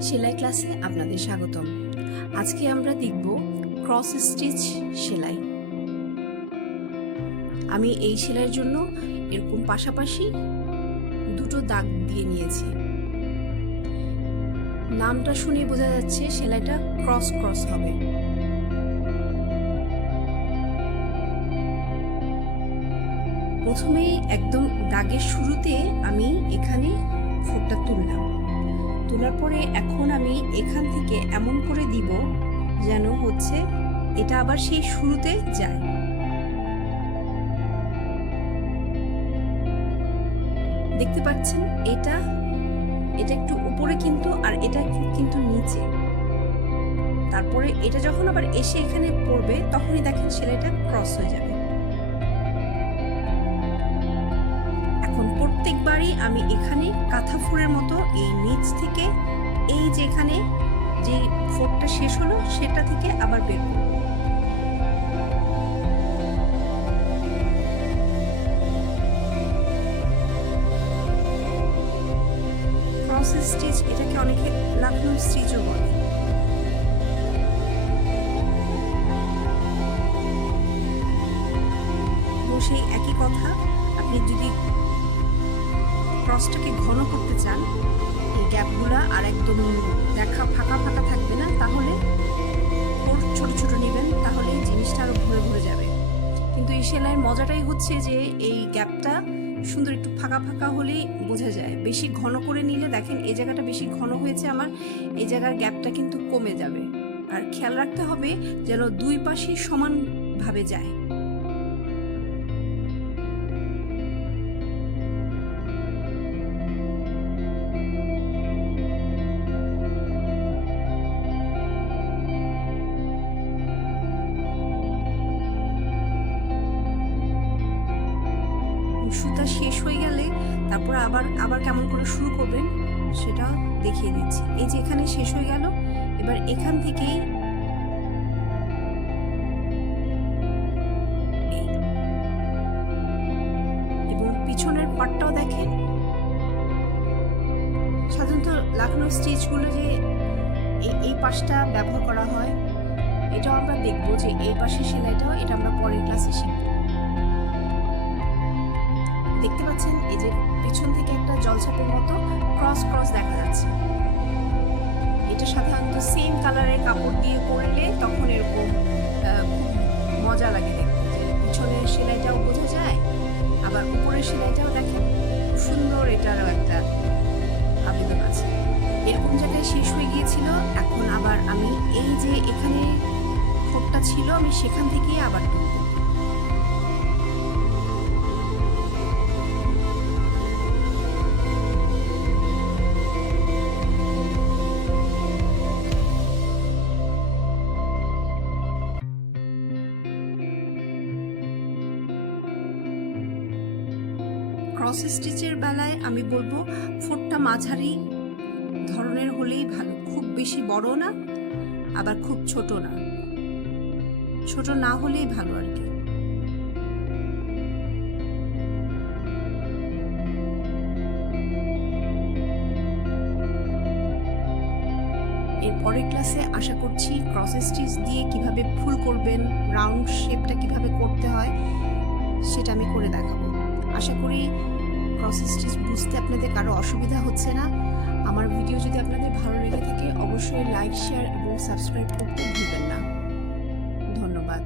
সেলাই ক্লাসে আপনাদের স্বাগতম। আজকে আমরা দেখব ক্রস স্টিচ সেলাই। আমি এই সেলাইয়ের জন্য এরকম পাশাপাশি দুটো দাগ দিয়ে নিয়েছি। নামটা শুনে বোঝা যাচ্ছে সেলাইটা ক্রস ক্রস হবে। প্রথমে একদম দাগের শুরুতে আমি এখানে ফোটটা তুললাম। তোলার পরে এখন আমি এখান থেকে এমন করে দিব যেন হচ্ছে এটা আবার সেই শুরুতে যায়। দেখতে পাচ্ছেন, এটা এটা একটু উপরে কিন্তু আর এটা কিন্তু নিচে। তারপরে এটা যখন আবার এসে এখানে পড়বে, তখনই দেখেন সেলাইটা ক্রস হয়ে যাবে। প্রত্যেকবারই আমি এখানে কাঁথা ফুরের মতো এই নিচ থেকে এই যেখানে যে ফোরটা শেষ হলো সেটা থেকে আবার বের করব। স্টিচ এটাকে অনেকে লাখনৌ স্টিচও বলে। সেই একই কথা, আপনি যদি ক্রসটাকে ঘন করতে চান, এই গ্যাপগুলো আর একদম দেখা ফাঁকা ফাঁকা থাকবে না, তাহলে ছোট ছোট নেবেন, তাহলে এই জিনিসটা আরও ঘুরে ঘুরে যাবে। কিন্তু এই সেলাইয়ের মজাটাই হচ্ছে যে এই গ্যাপটা সুন্দর একটু ফাঁকা ফাঁকা হলেই বোঝা যায়। বেশি ঘন করে নিলে দেখেন এই জায়গাটা বেশি ঘন হয়েছে আমার, এই জায়গার গ্যাপটা কিন্তু কমে যাবে। আর খেয়াল রাখতে হবে যেন দুই পাশে সমানভাবে যায়। শেষ হয়ে গেলে তারপর আবার আবার কেমন করে শুরু করবেন সেটা দেখিয়ে দিচ্ছি। এই যে এখানে শেষ হয়ে গেল, এবার এখান থেকেই এবং পিছনের পাটটাও দেখেন। সাধারণত লাখনৌ স্টিচগুলো যে এই পাশটা ব্যবহার করা হয়, এটাও আমরা দেখব যে এই পাশে সেলাইটাও, এটা আমরা পরের ক্লাসে শিখব। দেখতে পাচ্ছেন এই যে পিছন থেকে একটা জলছাপের মতো ক্রস ক্রস দেখা যাচ্ছে। এটা সাধারণত সেম কালারের কাপড় দিয়ে পরলে তখন এরকম মজা লাগে দেখতে। যে পিছনের সেলাইটাও বোঝা যায়, আবার উপরের সেলাইটাও দেখেন সুন্দর এটারও একটা আবেদন আছে। এরকম জায়গায় শেষ হয়ে গিয়েছিল, এখন আবার আমি এই যে এখানে ফোটটা ছিল, আমি সেখান থেকেই আবার ক্রস স্টিচের বেলায় আমি বলব ফোরটা মাঝারি ধরনের হলেই ভালো। খুব বেশি বড় না, আবার খুব ছোট না। ছোট না হলেই ভালো আর কি। পরের ক্লাসে আশা করছি ক্রস স্টিচ দিয়ে কীভাবে ফুল করবেন রাউন্ড শেপটা কীভাবে করতে হয়, সেটা আমি করে দেখাবো। আশা করি ক্রস স্টিচ বুঝতে আপনাদের কারও অসুবিধা হচ্ছে না। আমার ভিডিও যদি আপনাদের ভালো লেগে থাকে, অবশ্যই লাইক শেয়ার এবং সাবস্ক্রাইব করতে ভুলবেন না। ধন্যবাদ।